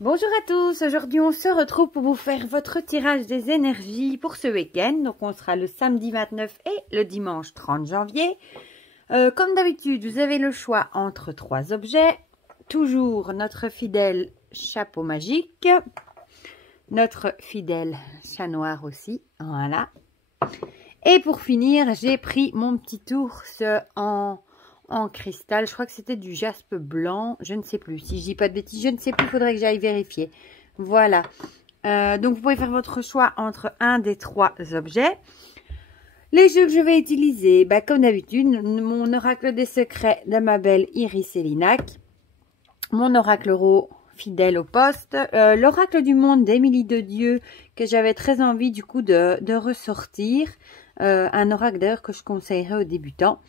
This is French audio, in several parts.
Bonjour à tous, aujourd'hui on se retrouve pour vous faire votre tirage des énergies pour ce week-end. Donc on sera le samedi 29 et le dimanche 30 janvier. Comme d'habitude, vous avez le choix entre 3 objets. Toujours notre fidèle chapeau magique. Notre fidèle chat noir aussi, voilà. Et pour finir, j'ai pris mon petit ours en cristal. Je crois que c'était du jaspe blanc. Je ne sais plus. Si je dis pas de bêtises, je ne sais plus. Il faudrait que j'aille vérifier. Voilà. Donc, vous pouvez faire votre choix entre un des 3 objets. Les jeux que je vais utiliser, comme d'habitude, mon oracle des secrets de ma belle Iris Elinac. Mon oracle euro fidèle au poste. L'oracle du monde d'Émilie de Dieu que j'avais très envie du coup de ressortir. Un oracle d'ailleurs que je conseillerais aux débutants.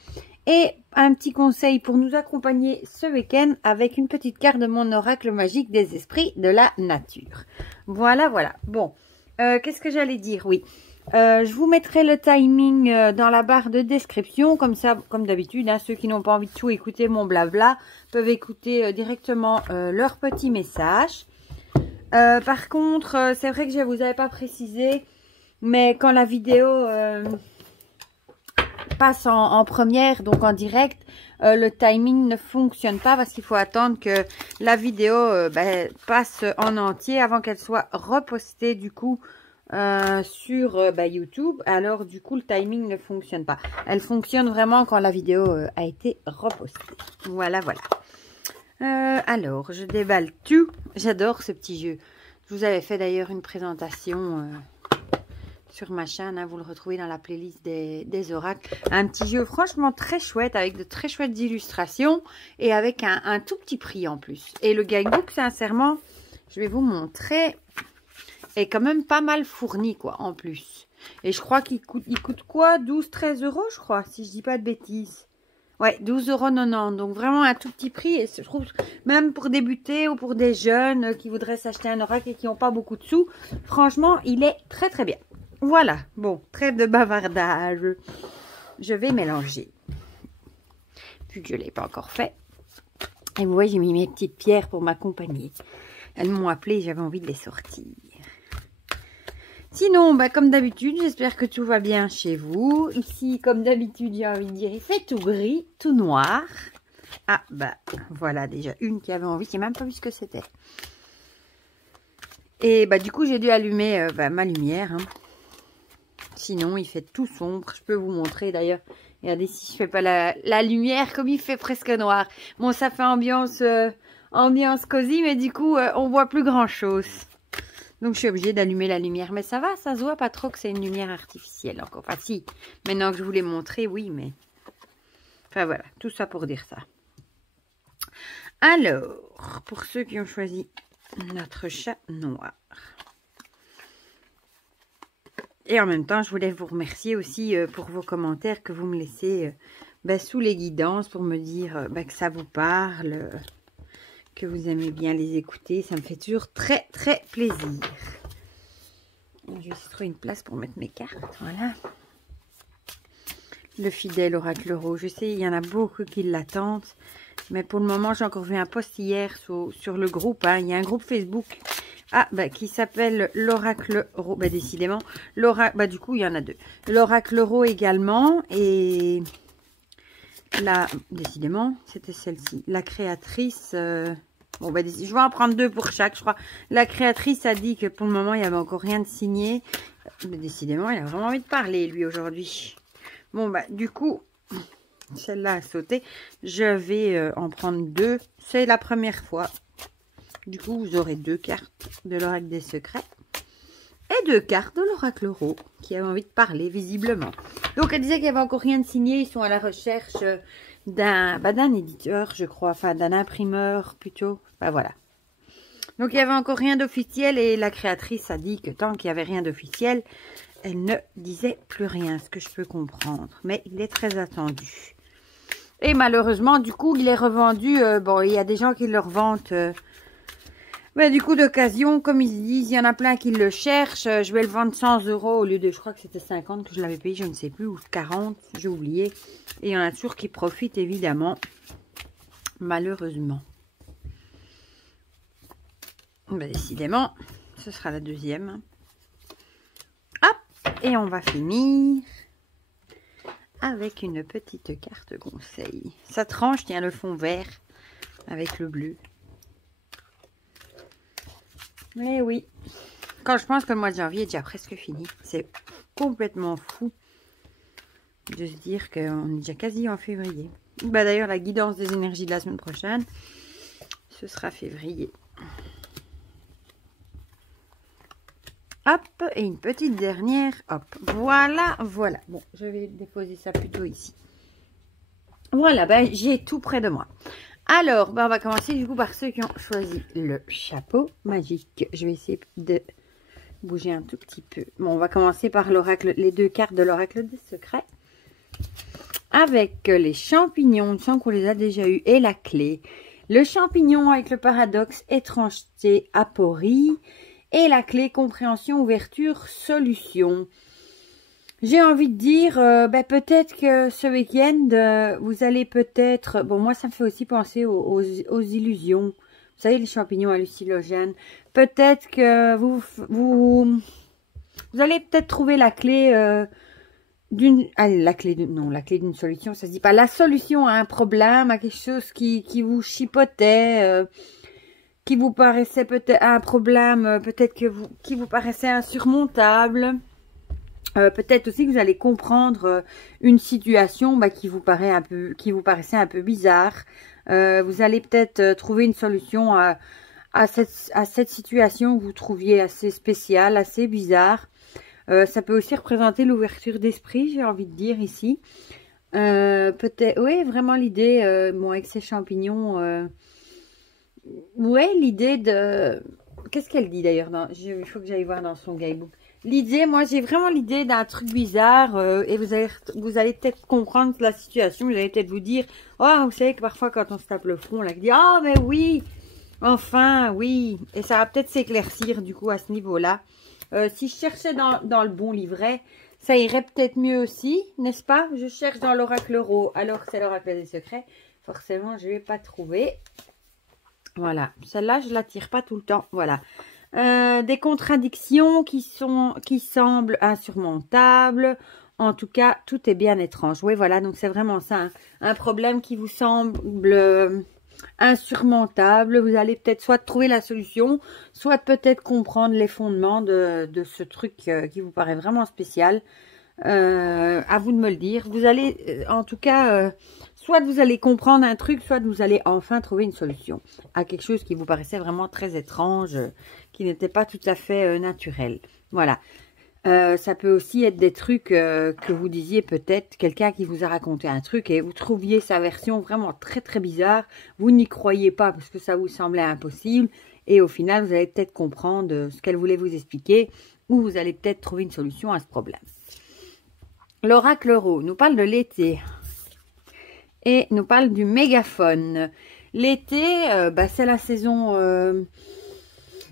Et un petit conseil pour nous accompagner ce week-end avec une petite carte de mon oracle magique des esprits de la nature. Voilà, voilà. Bon, qu'est-ce que j'allais dire? Oui, je vous mettrai le timing dans la barre de description. Comme ça, comme d'habitude, hein, ceux qui n'ont pas envie de tout écouter mon blabla peuvent écouter directement leur petit message. Par contre, c'est vrai que je ne vous avais pas précisé, mais quand la vidéo... passe en première, donc en direct, le timing ne fonctionne pas parce qu'il faut attendre que la vidéo passe en entier avant qu'elle soit repostée du coup sur YouTube. Alors du coup le timing ne fonctionne pas. Elle fonctionne vraiment quand la vidéo a été repostée. Voilà, voilà. Alors je déballe tout. J'adore ce petit jeu. Je vous avais fait d'ailleurs une présentation sur ma chaîne, hein, vous le retrouvez dans la playlist des oracles. Un petit jeu franchement très chouette, avec de très chouettes illustrations et avec un tout petit prix en plus. Et le guidebook, sincèrement, je vais vous montrer, est quand même pas mal fourni quoi en plus. Et je crois qu'il coûte quoi, 12-13 euros je crois, si je dis pas de bêtises. Ouais, 12,90 €, donc vraiment un tout petit prix. Et je trouve, même pour débuter ou pour des jeunes qui voudraient s'acheter un oracle et qui n'ont pas beaucoup de sous, franchement, il est très très bien. Voilà, bon, trêve de bavardage. Je vais mélanger. Vu que je ne l'ai pas encore fait. Et vous voyez, j'ai mis mes petites pierres pour m'accompagner. Elles m'ont appelé, j'avais envie de les sortir. Sinon, comme d'habitude, j'espère que tout va bien chez vous. Ici, comme d'habitude, j'ai envie de dire, il fait tout gris, tout noir. Ah, voilà déjà une qui avait envie, qui n'a même pas vu ce que c'était. Et du coup, j'ai dû allumer ma lumière, hein. Sinon, il fait tout sombre. Je peux vous montrer d'ailleurs. Regardez si je fais pas la lumière comme il fait presque noir. Bon, ça fait ambiance cosy, mais du coup, on voit plus grand chose. Donc, je suis obligée d'allumer la lumière. Mais ça va, ça se voit pas trop que c'est une lumière artificielle encore. Enfin, si. Maintenant que je vous l'ai montré, oui, mais... Enfin, voilà. Tout ça pour dire ça. Alors, pour ceux qui ont choisi notre chat noir... Et en même temps, je voulais vous remercier aussi pour vos commentaires que vous me laissez sous les guidances pour me dire que ça vous parle, que vous aimez bien les écouter. Ça me fait toujours très, très plaisir. Je vais essayer de trouver une place pour mettre mes cartes. Voilà. Le fidèle oracle euro. Je sais, il y en a beaucoup qui l'attendent. Mais pour le moment, j'ai encore vu un post hier sur le groupe. Hein. Il y a un groupe Facebook. Ah, qui s'appelle l'oracle euro. Décidément, l'oracle, du coup, il y en a 2. L'oracle euro également. Et là, décidément, c'était celle-ci. La créatrice. Je vais en prendre 2 pour chaque, je crois. La créatrice a dit que pour le moment, il n'y avait encore rien de signé. Mais décidément, il a vraiment envie de parler, lui, aujourd'hui. Bon, du coup, celle-là a sauté. Je vais en prendre 2. C'est la première fois. Du coup, vous aurez 2 cartes de l'oracle des secrets et 2 cartes de l'oracle euro qui avait envie de parler visiblement. Donc, elle disait qu'il n'y avait encore rien de signé. Ils sont à la recherche d'un éditeur, je crois, enfin d'un imprimeur plutôt. Voilà. Donc, il n'y avait encore rien d'officiel et la créatrice a dit que tant qu'il n'y avait rien d'officiel, elle ne disait plus rien, ce que je peux comprendre. Mais il est très attendu. Et malheureusement, du coup, il est revendu. Il y a des gens qui le revendent... du coup, d'occasion, comme ils disent, il y en a plein qui le cherchent. Je vais le vendre 100 € au lieu de, je crois que c'était 50 que je l'avais payé, je ne sais plus, ou 40, j'ai oublié. Et il y en a toujours qui profitent, évidemment, malheureusement. Ben, décidément, ce sera la deuxième. Hop, et on va finir avec une petite carte conseil. Ça tranche, tiens, le fond vert avec le bleu. Mais oui, quand je pense que le mois de janvier est déjà presque fini, c'est complètement fou de se dire qu'on est déjà quasi en février. Bah d'ailleurs, la guidance des énergies de la semaine prochaine, ce sera février. Hop, et une petite dernière. Hop, voilà, voilà. Bon, je vais déposer ça plutôt ici. Voilà, ben, j'ai tout près de moi. Alors, ben, on va commencer du coup par ceux qui ont choisi le chapeau magique. Je vais essayer de bouger un tout petit peu. Bon, on va commencer par l'oracle, les deux cartes de l'oracle des secrets. Avec les champignons, il me semble qu'on les a déjà eu, et la clé. Le champignon avec le paradoxe, étrangeté, aporie. Et la clé, compréhension, ouverture, solution. J'ai envie de dire, ben, peut-être que ce week-end, vous allez peut-être... Bon, moi, ça me fait aussi penser aux illusions. Vous savez, les champignons hallucinogènes. Peut-être que vous allez peut-être trouver la clé d'une... Allez, la clé d'une solution, ça se dit pas. La solution à un problème, à quelque chose qui vous chipotait... qui vous paraissait peut-être un problème, peut-être qui vous paraissait insurmontable. Peut-être aussi que vous allez comprendre une situation qui vous paraissait un peu bizarre. Vous allez peut-être trouver une solution à cette situation que vous trouviez assez spéciale, assez bizarre. Ça peut aussi représenter l'ouverture d'esprit, j'ai envie de dire ici. Peut-être, oui, vraiment l'idée, bon, avec ces champignons. Ouais, l'idée de... Qu'est-ce qu'elle dit d'ailleurs? Il faut que j'aille voir dans son guidebook. L'idée, moi j'ai vraiment l'idée d'un truc bizarre et vous allez peut-être comprendre la situation. Vous allez peut-être vous dire, oh, vous savez que parfois quand on se tape le front, on a dit, oh, mais oui, enfin, oui. Et ça va peut-être s'éclaircir du coup à ce niveau-là. Si je cherchais dans le bon livret, ça irait peut-être mieux aussi, n'est-ce pas? Je cherche dans l'oracle euro, alors que c'est l'oracle des secrets. Forcément, je ne vais pas trouver. Voilà, celle-là, je la tire pas tout le temps. Voilà. Des contradictions qui semblent insurmontables. En tout cas, tout est bien étrange. Oui, voilà, donc c'est vraiment ça. Hein. Un problème qui vous semble insurmontable. Vous allez peut-être soit trouver la solution, soit peut-être comprendre les fondements de ce truc qui vous paraît vraiment spécial. À vous de me le dire. Vous allez, en tout cas... soit vous allez comprendre un truc, soit vous allez enfin trouver une solution à quelque chose qui vous paraissait vraiment très étrange, qui n'était pas tout à fait naturel. Voilà. Ça peut aussi être des trucs que vous disiez peut-être, quelqu'un qui vous a raconté un truc et vous trouviez sa version vraiment très très bizarre. Vous n'y croyez pas parce que ça vous semblait impossible. Et au final, vous allez peut-être comprendre ce qu'elle voulait vous expliquer ou vous allez peut-être trouver une solution à ce problème. L'oracle euro nous parle de l'été. Et nous parle du mégaphone. L'été, c'est la saison,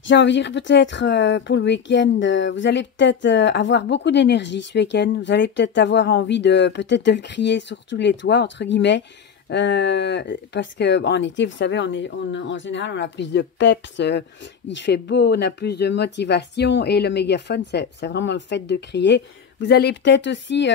j'ai envie de dire peut-être pour le week-end, vous allez peut-être avoir beaucoup d'énergie ce week-end. Vous allez peut-être avoir envie de le crier sur tous les toits, entre guillemets. Parce que en été, vous savez, en général, on a plus de peps, il fait beau, on a plus de motivation. Et le mégaphone, c'est vraiment le fait de crier. Vous allez peut-être aussi...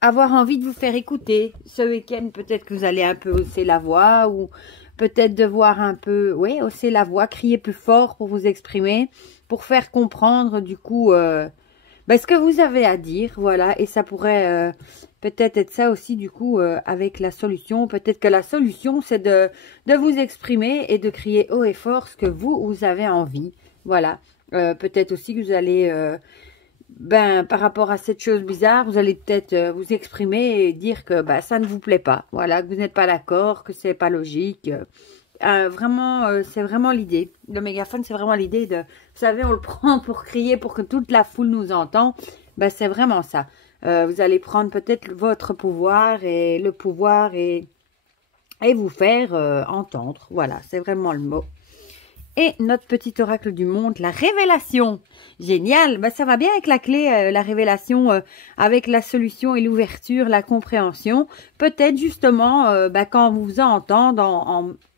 avoir envie de vous faire écouter. Ce week-end, peut-être que vous allez un peu hausser la voix ou peut-être devoir un peu, oui, hausser la voix, crier plus fort pour vous exprimer, pour faire comprendre du coup ce que vous avez à dire, voilà. Et ça pourrait peut-être être ça aussi du coup avec la solution. Peut-être que la solution, c'est de vous exprimer et de crier haut et fort ce que vous avez envie, voilà. Peut-être aussi que vous allez... par rapport à cette chose bizarre, vous allez peut-être vous exprimer et dire que ça ne vous plaît pas. Voilà, que vous n'êtes pas d'accord, que c'est pas logique. Vraiment, c'est vraiment l'idée. Le mégaphone, c'est vraiment l'idée de... Vous savez, on le prend pour crier, pour que toute la foule nous entende. C'est vraiment ça. Vous allez prendre peut-être votre pouvoir et le pouvoir et vous faire entendre. Voilà, c'est vraiment le mot. Et notre petit oracle du monde, la révélation. Génial, ça va bien avec la clé, la révélation, avec la solution et l'ouverture, la compréhension. Peut-être justement, quand on vous entend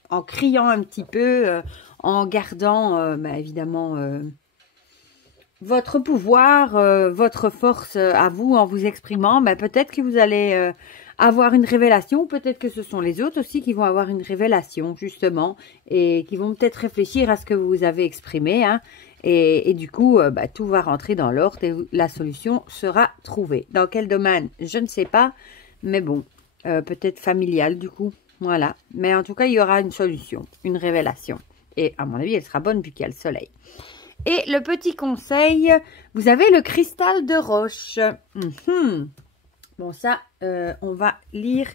en criant un petit peu, en gardant, évidemment, votre pouvoir, votre force à vous, en vous exprimant, peut-être que vous allez avoir une révélation, peut-être que ce sont les autres aussi qui vont avoir une révélation, justement, et qui vont peut-être réfléchir à ce que vous avez exprimé, hein, et du coup, tout va rentrer dans l'ordre et la solution sera trouvée. Dans quel domaine? Je ne sais pas, mais bon, peut-être familial, du coup, voilà. Mais en tout cas, il y aura une solution, une révélation, et à mon avis, elle sera bonne vu qu'il y a le soleil. Et le petit conseil, vous avez le cristal de roche. Bon, ça, on va lire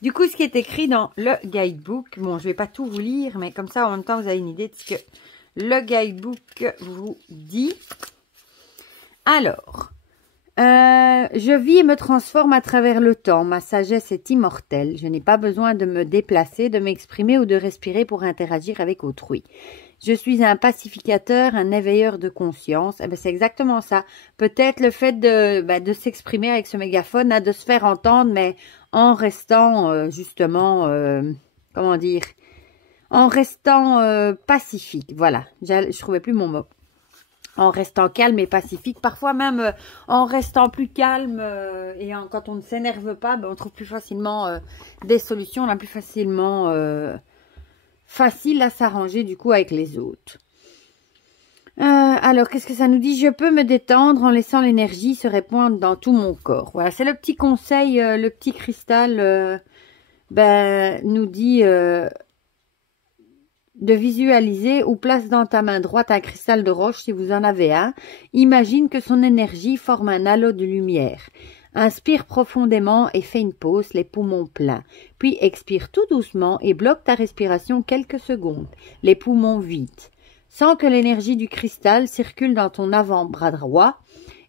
du coup ce qui est écrit dans le guidebook. Bon, je ne vais pas tout vous lire, mais comme ça, en même temps, vous avez une idée de ce que le guidebook vous dit. Alors, je vis et me transforme à travers le temps. Ma sagesse est immortelle. Je n'ai pas besoin de me déplacer, de m'exprimer ou de respirer pour interagir avec autrui. Je suis un pacificateur, un éveilleur de conscience. C'est exactement ça. Peut-être le fait de s'exprimer avec ce mégaphone, de se faire entendre, mais en restant justement, comment dire, en restant pacifique. Voilà, je trouvais plus mon mot. En restant calme et pacifique, parfois même en restant plus calme quand on ne s'énerve pas, on trouve plus facilement des solutions, on a plus facilement facile à s'arranger du coup avec les autres. Alors, qu'est-ce que ça nous dit? Je peux me détendre en laissant l'énergie se répandre dans tout mon corps. Voilà, c'est le petit conseil, le petit cristal nous dit de visualiser ou place dans ta main droite un cristal de roche si vous en avez un. Imagine que son énergie forme un halo de lumière. Inspire profondément et fais une pause, les poumons pleins. Puis expire tout doucement et bloque ta respiration quelques secondes, les poumons vides. Sens que l'énergie du cristal circule dans ton avant-bras droit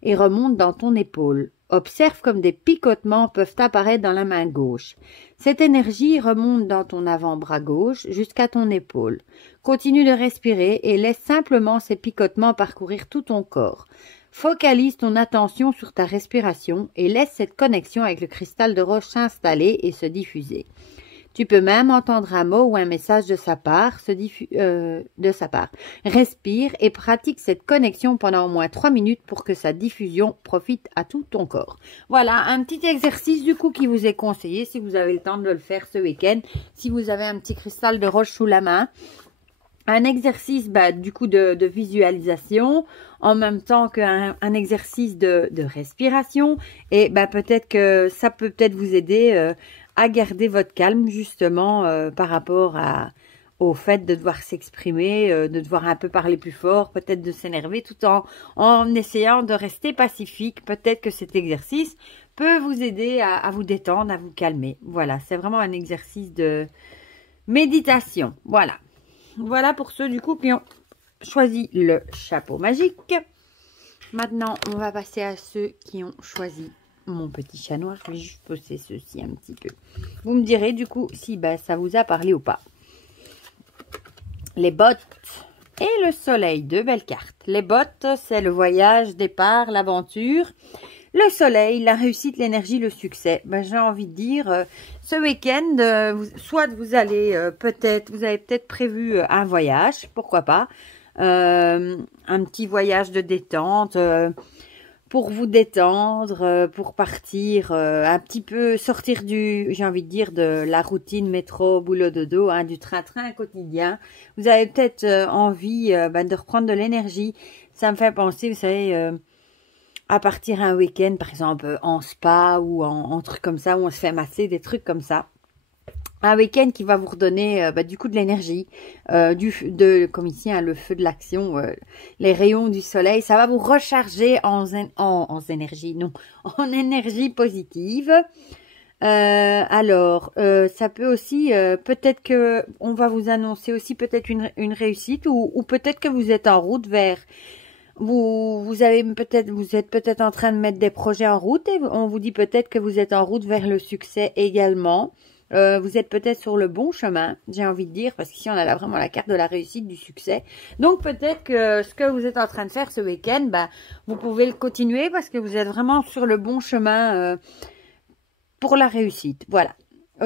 et remonte dans ton épaule. Observe comme des picotements peuvent apparaître dans la main gauche. Cette énergie remonte dans ton avant-bras gauche jusqu'à ton épaule. Continue de respirer et laisse simplement ces picotements parcourir tout ton corps. Focalise ton attention sur ta respiration et laisse cette connexion avec le cristal de roche s'installer et se diffuser. Tu peux même entendre un mot ou un message de sa part, Respire et pratique cette connexion pendant au moins 3 minutes pour que sa diffusion profite à tout ton corps. Voilà, un petit exercice du coup qui vous est conseillé si vous avez le temps de le faire ce week-end, si vous avez un petit cristal de roche sous la main. Un exercice du coup de visualisation en même temps qu'un exercice de respiration et peut-être que ça peut peut-être vous aider à garder votre calme justement par rapport au fait de devoir s'exprimer, de devoir un peu parler plus fort, peut-être de s'énerver tout en essayant de rester pacifique. Peut-être que cet exercice peut vous aider à vous détendre, à vous calmer. Voilà, c'est vraiment un exercice de méditation. Voilà. Voilà pour ceux du coup qui ont choisi le chapeau magique. Maintenant, on va passer à ceux qui ont choisi mon petit chat noir. Je vais juste poser ceci un petit peu. Vous me direz du coup si ça vous a parlé ou pas. Les bottes et le soleil, deux belles cartes. Les bottes, c'est le voyage, départ, l'aventure. Le soleil, la réussite, l'énergie, le succès. J'ai envie de dire, ce week-end, soit vous allez vous avez peut-être prévu un voyage, pourquoi pas, un petit voyage de détente, pour vous détendre, pour partir un petit peu, sortir j'ai envie de dire, de la routine métro, boulot, dodo, du train-train quotidien. Vous avez peut-être envie de reprendre de l'énergie. Ça me fait penser, vous savez, à partir un week-end, par exemple, en spa ou en truc comme ça, où on se fait masser, des trucs comme ça. Un week-end qui va vous redonner du coup de l'énergie, comme ici, le feu de l'action, les rayons du soleil. Ça va vous recharger en énergie, non, en énergie positive. Alors, ça peut aussi, peut-être que on va vous annoncer aussi peut-être une réussite ou peut-être que vous êtes en route vers... Vous êtes peut-être en train de mettre des projets en route et on vous dit peut-être que vous êtes en route vers le succès également. Vous êtes peut-être sur le bon chemin, j'ai envie de dire, parce qu'ici on a vraiment la carte de la réussite, du succès. Donc peut-être que ce que vous êtes en train de faire ce week-end, vous pouvez le continuer parce que vous êtes vraiment sur le bon chemin pour la réussite. Voilà.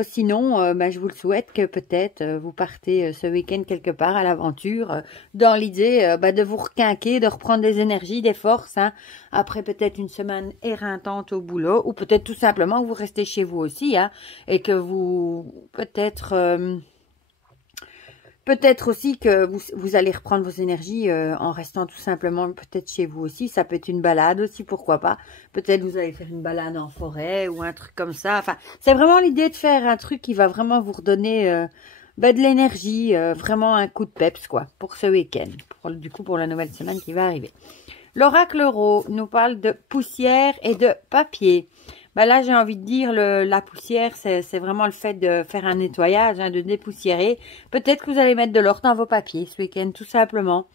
Sinon, je vous le souhaite que peut-être vous partez ce week-end quelque part à l'aventure dans l'idée de vous requinquer, de reprendre des énergies, des forces, hein, après peut-être une semaine éreintante au boulot, ou peut-être tout simplement que vous restez chez vous aussi, hein, et que vous peut-être aussi que vous allez reprendre vos énergies en restant tout simplement peut-être chez vous aussi. Ça peut être une balade aussi, pourquoi pas. Peut-être vous allez faire une balade en forêt ou un truc comme ça. Enfin, c'est vraiment l'idée de faire un truc qui va vraiment vous redonner de l'énergie, vraiment un coup de peps quoi, pour ce week-end. Du coup, pour la nouvelle semaine qui va arriver. L'oracle Euro nous parle de poussière et de papier. Là, j'ai envie de dire, la poussière, c'est vraiment le fait de faire un nettoyage, hein, de dépoussiérer. Peut-être que vous allez mettre de l'or dans vos papiers ce week-end, tout simplement.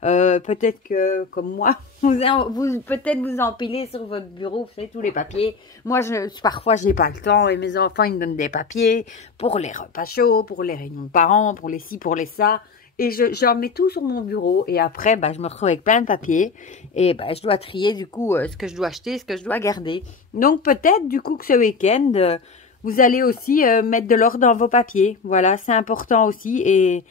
Peut-être que, comme moi, peut-être vous empilez sur votre bureau, vous savez, tous les papiers. Moi, parfois, j'ai pas le temps et mes enfants, ils me donnent des papiers pour les repas chauds, pour les réunions de parents, pour les ci, pour les ça. Et j'en mets tout sur mon bureau. Et après, je me retrouve avec plein de papiers. Et je dois trier, du coup, ce que je dois acheter, ce que je dois garder. Donc, peut-être, du coup, que ce week-end, vous allez aussi mettre de l'ordre dans vos papiers. Voilà, c'est important aussi. Et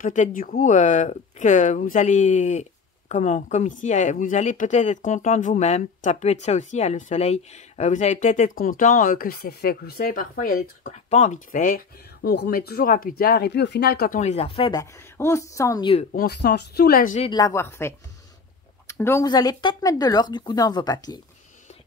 peut-être, du coup, que vous allez... comme ici, vous allez peut-être être content de vous-même. Ça peut être ça aussi, le soleil. Vous allez peut-être être content que c'est fait. Vous savez, parfois, il y a des trucs qu'on n'a pas envie de faire. On remet toujours à plus tard. Et puis, au final, quand on les a fait, on se sent mieux. On se sent soulagé de l'avoir fait. Donc, vous allez peut-être mettre de l'or, du coup, dans vos papiers.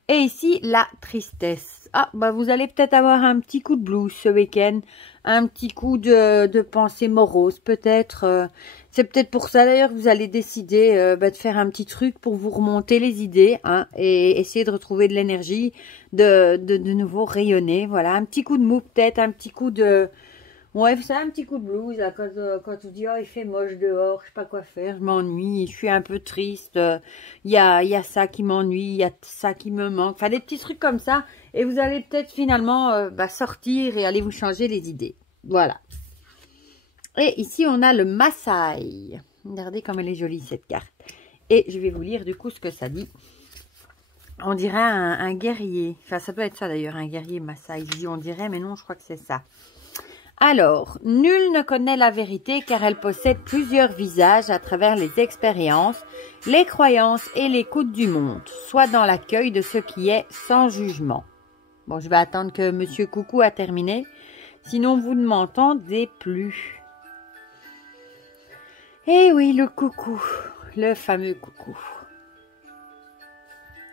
Et ici, la tristesse. Vous allez peut-être avoir un petit coup de blues ce week-end. Un petit coup de pensée morose, peut-être. C'est peut-être pour ça, d'ailleurs, que vous allez décider de faire un petit truc pour vous remonter les idées, hein, et essayer de retrouver de l'énergie, de nouveau rayonner. Voilà, un petit coup de mou, peut-être, un petit coup de... Ouais, c'est un petit coup de blues, là, quand tu dis, oh, il fait moche dehors, je sais pas quoi faire, je m'ennuie, je suis un peu triste, il y a ça qui m'ennuie, il y a ça qui me manque, enfin, des petits trucs comme ça, et vous allez peut-être finalement sortir et aller vous changer les idées. Voilà. Et ici, on a le Maasai. Regardez comme elle est jolie, cette carte. Et je vais vous lire, du coup, ce que ça dit. On dirait un guerrier, enfin, ça peut être ça, d'ailleurs, un guerrier Maasai. Je dis on dirait, mais non, je crois que c'est ça. Alors, nul ne connaît la vérité car elle possède plusieurs visages à travers les expériences, les croyances et l'écoute du monde, soit dans l'accueil de ce qui est sans jugement. Bon, je vais attendre que Monsieur Coucou a terminé, sinon vous ne m'entendez plus. Eh oui, le coucou, le fameux coucou.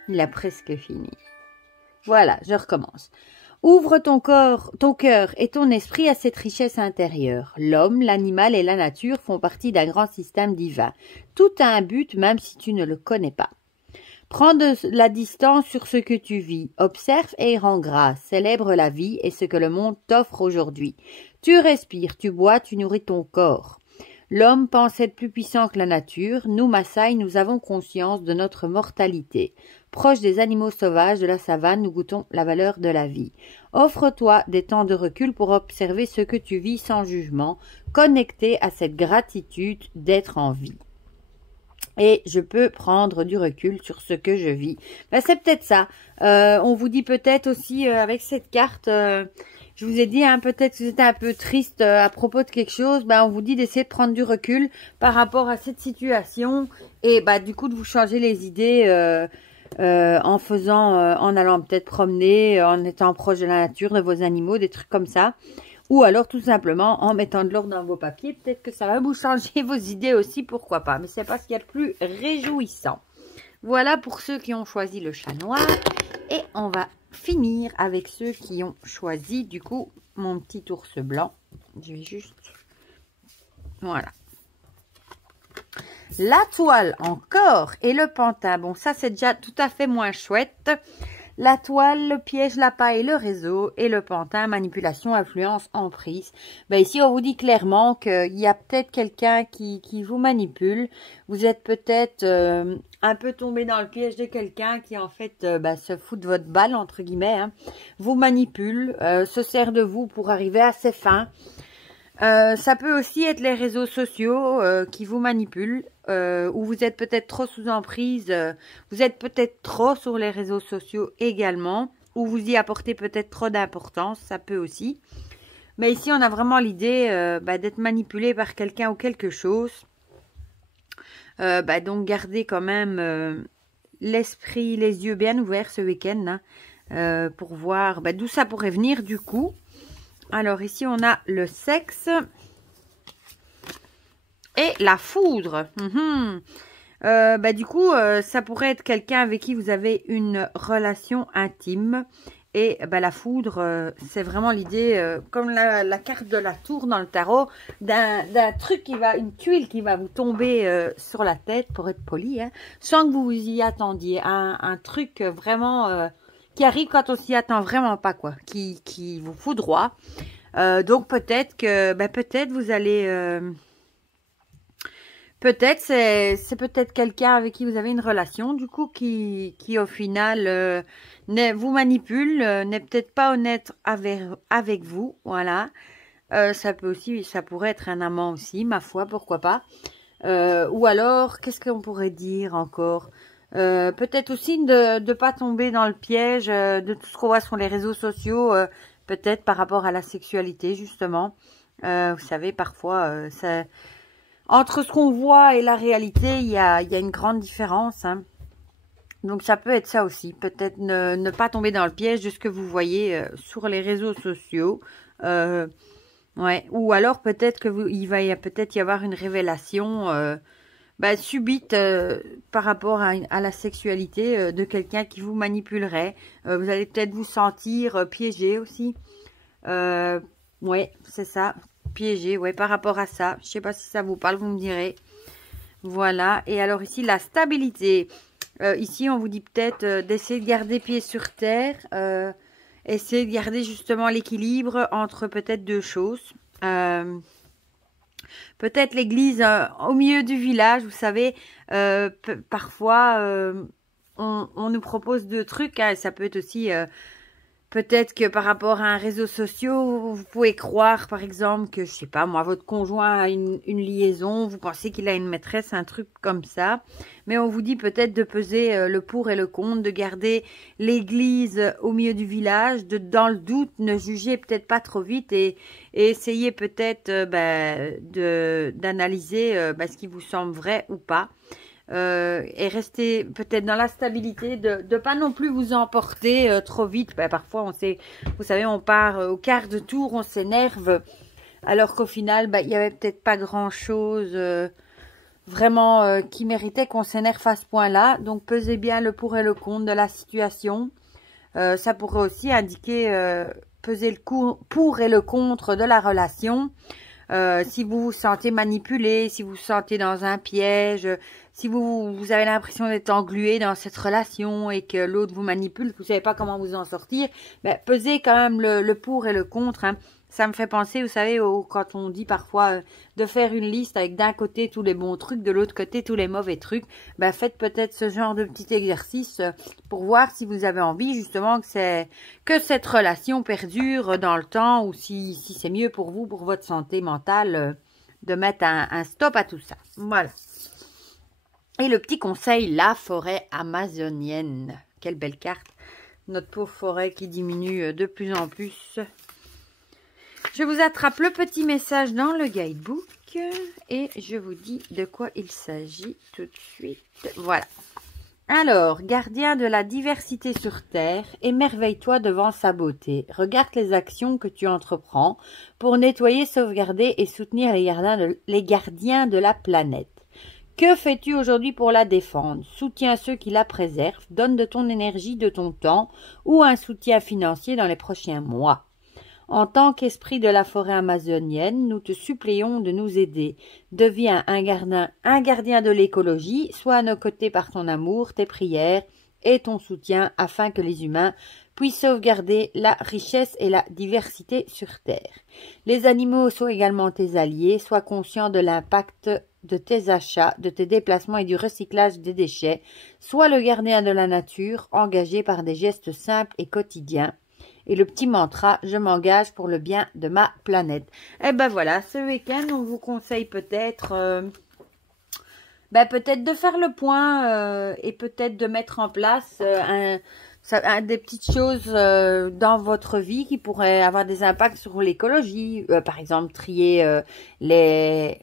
Il a presque fini. Voilà, je recommence. Ouvre ton cœur et ton esprit à cette richesse intérieure. L'homme, l'animal et la nature font partie d'un grand système divin. Tout a un but, même si tu ne le connais pas. Prends de la distance sur ce que tu vis. Observe et rends grâce. Célèbre la vie et ce que le monde t'offre aujourd'hui. Tu respires, tu bois, tu nourris ton corps. L'homme pense être plus puissant que la nature. Nous, Maasai, nous avons conscience de notre mortalité. Proches des animaux sauvages de la savane, nous goûtons la valeur de la vie. Offre-toi des temps de recul pour observer ce que tu vis sans jugement, connecté à cette gratitude d'être en vie. Et je peux prendre du recul sur ce que je vis. C'est peut-être ça. On vous dit peut-être aussi avec cette carte... je vous ai dit, hein, peut-être que vous êtes un peu triste à propos de quelque chose. On vous dit d'essayer de prendre du recul par rapport à cette situation. Et du coup, de vous changer les idées en allant peut-être promener, en étant proche de la nature, de vos animaux, des trucs comme ça. Ou alors tout simplement en mettant de l'ordre dans vos papiers. Peut-être que ça va vous changer vos idées aussi, pourquoi pas. Mais c'est pas ce qu'il y a de plus réjouissant. Voilà pour ceux qui ont choisi le chat noir. Et on va finir avec ceux qui ont choisi du coup mon petit ours blanc. Je vais juste... Voilà. La toile encore et le pantin. Bon, ça c'est déjà tout à fait moins chouette. La toile, le piège, la paille, le réseau et le pantin, manipulation, influence, emprise. Ici, on vous dit clairement qu'il y a peut-être quelqu'un qui vous manipule. Vous êtes peut-être un peu tombé dans le piège de quelqu'un qui, en fait, se fout de votre balle, entre guillemets. Hein. Vous manipule, se sert de vous pour arriver à ses fins. Ça peut aussi être les réseaux sociaux qui vous manipulent, ou vous êtes peut-être trop sous emprise, vous êtes peut-être trop sur les réseaux sociaux également, ou vous y apportez peut-être trop d'importance, ça peut aussi. Mais ici, on a vraiment l'idée d'être manipulé par quelqu'un ou quelque chose. Donc, gardez quand même l'esprit, les yeux bien ouverts ce week-end, hein, pour voir d'où ça pourrait venir du coup. Alors, ici, on a le sexe et la foudre. Du coup, ça pourrait être quelqu'un avec qui vous avez une relation intime. Et la foudre, c'est vraiment l'idée, comme la carte de la tour dans le tarot, d'un truc une tuile qui va vous tomber sur la tête, pour être poli, hein, sans que vous vous y attendiez. Un truc vraiment qui arrive quand on s'y attend vraiment pas, quoi, qui vous foudroie. Donc peut-être que, peut-être vous allez... Peut-être, c'est peut-être quelqu'un avec qui vous avez une relation, du coup, qui au final vous manipule, n'est peut-être pas honnête avec vous, voilà. Ça pourrait être un amant aussi, ma foi, pourquoi pas. Ou alors, qu'est-ce qu'on pourrait dire encore? Peut-être aussi de ne pas tomber dans le piège de tout ce qu'on voit sur les réseaux sociaux, peut-être par rapport à la sexualité, justement. Vous savez, parfois, ça... Entre ce qu'on voit et la réalité, il y a une grande différence, hein. Donc, ça peut être ça aussi. Peut-être ne pas tomber dans le piège de ce que vous voyez sur les réseaux sociaux. Ouais. Ou alors, peut-être qu'il va peut-être y avoir une révélation subite par rapport à la sexualité de quelqu'un qui vous manipulerait. Vous allez peut-être vous sentir piégé aussi. Ouais, c'est ça. Piégé, ouais, par rapport à ça. Je sais pas si ça vous parle, vous me direz. Voilà. Et alors ici, la stabilité. Ici, on vous dit peut-être d'essayer de garder pied sur terre. Essayer de garder justement l'équilibre entre peut-être deux choses. Peut-être l'église au milieu du village, vous savez. Parfois, on nous propose deux trucs. Hein, ça peut être aussi... Peut-être que par rapport à un réseau social, vous pouvez croire, par exemple, que, je sais pas, moi, votre conjoint a une liaison, vous pensez qu'il a une maîtresse, un truc comme ça. Mais on vous dit peut-être de peser le pour et le contre, de garder l'église au milieu du village, dans le doute, ne jugez peut-être pas trop vite et essayez peut-être d'analyser ce qui vous semble vrai ou pas. Et rester peut-être dans la stabilité, de pas non plus vous emporter trop vite. Parfois, vous savez, on part au quart de tour, on s'énerve, alors qu'au final, il y avait peut-être pas grand-chose vraiment qui méritait qu'on s'énerve à ce point-là. Donc, pesez bien le pour et le contre de la situation. Ça pourrait aussi indiquer peser le pour et le contre de la relation. Si vous vous sentez manipulé, si vous vous sentez dans un piège, si vous avez l'impression d'être englué dans cette relation et que l'autre vous manipule, que vous ne savez pas comment vous en sortir, pesez quand même le pour et le contre. Hein. Ça me fait penser, vous savez, quand on dit parfois de faire une liste avec d'un côté tous les bons trucs, de l'autre côté tous les mauvais trucs. Faites peut-être ce genre de petit exercice pour voir si vous avez envie justement que cette relation perdure dans le temps ou si c'est mieux pour vous, pour votre santé mentale, de mettre un stop à tout ça. Voilà. Et le petit conseil, la forêt amazonienne. Quelle belle carte. Notre pauvre forêt qui diminue de plus en plus. Je vous attrape le petit message dans le guidebook et je vous dis de quoi il s'agit tout de suite. Voilà. Alors, gardien de la diversité sur Terre, émerveille-toi devant sa beauté. Regarde les actions que tu entreprends pour nettoyer, sauvegarder et soutenir les gardiens de la planète. Que fais-tu aujourd'hui pour la défendre? Soutiens ceux qui la préservent, donne de ton énergie, de ton temps ou un soutien financier dans les prochains mois. En tant qu'esprit de la forêt amazonienne, nous te supplions de nous aider. Deviens un gardien de l'écologie, sois à nos côtés par ton amour, tes prières et ton soutien afin que les humains puissent sauvegarder la richesse et la diversité sur Terre. Les animaux sont également tes alliés, sois conscient de l'impact de tes achats, de tes déplacements et du recyclage des déchets. Sois le gardien de la nature, engagé par des gestes simples et quotidiens. Et le petit mantra, je m'engage pour le bien de ma planète. Et voilà, ce week-end, on vous conseille peut-être peut-être de faire le point et peut-être de mettre en place des petites choses dans votre vie qui pourraient avoir des impacts sur l'écologie. Par exemple, trier les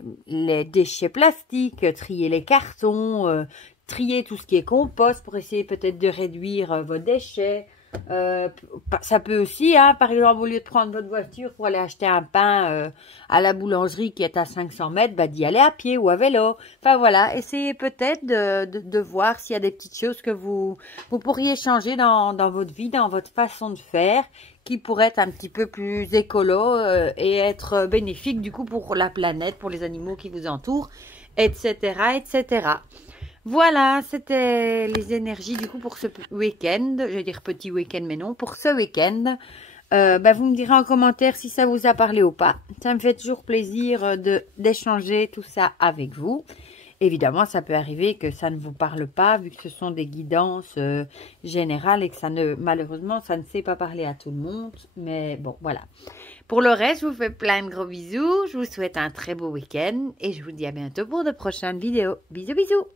déchets plastiques, trier les cartons, trier tout ce qui est compost pour essayer peut-être de réduire vos déchets. Ça peut aussi, hein, par exemple, au lieu de prendre votre voiture pour aller acheter un pain à la boulangerie qui est à 500 mètres, bah, d'y aller à pied ou à vélo. Enfin voilà, essayez peut-être de voir s'il y a des petites choses que vous pourriez changer dans votre vie, dans votre façon de faire, qui pourraient être un petit peu plus écolo et être bénéfique du coup pour la planète, pour les animaux qui vous entourent, etc., etc. Voilà, c'était les énergies du coup pour ce week-end. Je vais dire petit week-end, mais non, pour ce week-end. Vous me direz en commentaire si ça vous a parlé ou pas. Ça me fait toujours plaisir d'échanger tout ça avec vous. Évidemment, ça peut arriver que ça ne vous parle pas, vu que ce sont des guidances générales et que malheureusement, ça ne sait pas parler à tout le monde. Mais bon, voilà. Pour le reste, je vous fais plein de gros bisous. Je vous souhaite un très beau week-end et je vous dis à bientôt pour de prochaines vidéos. Bisous, bisous!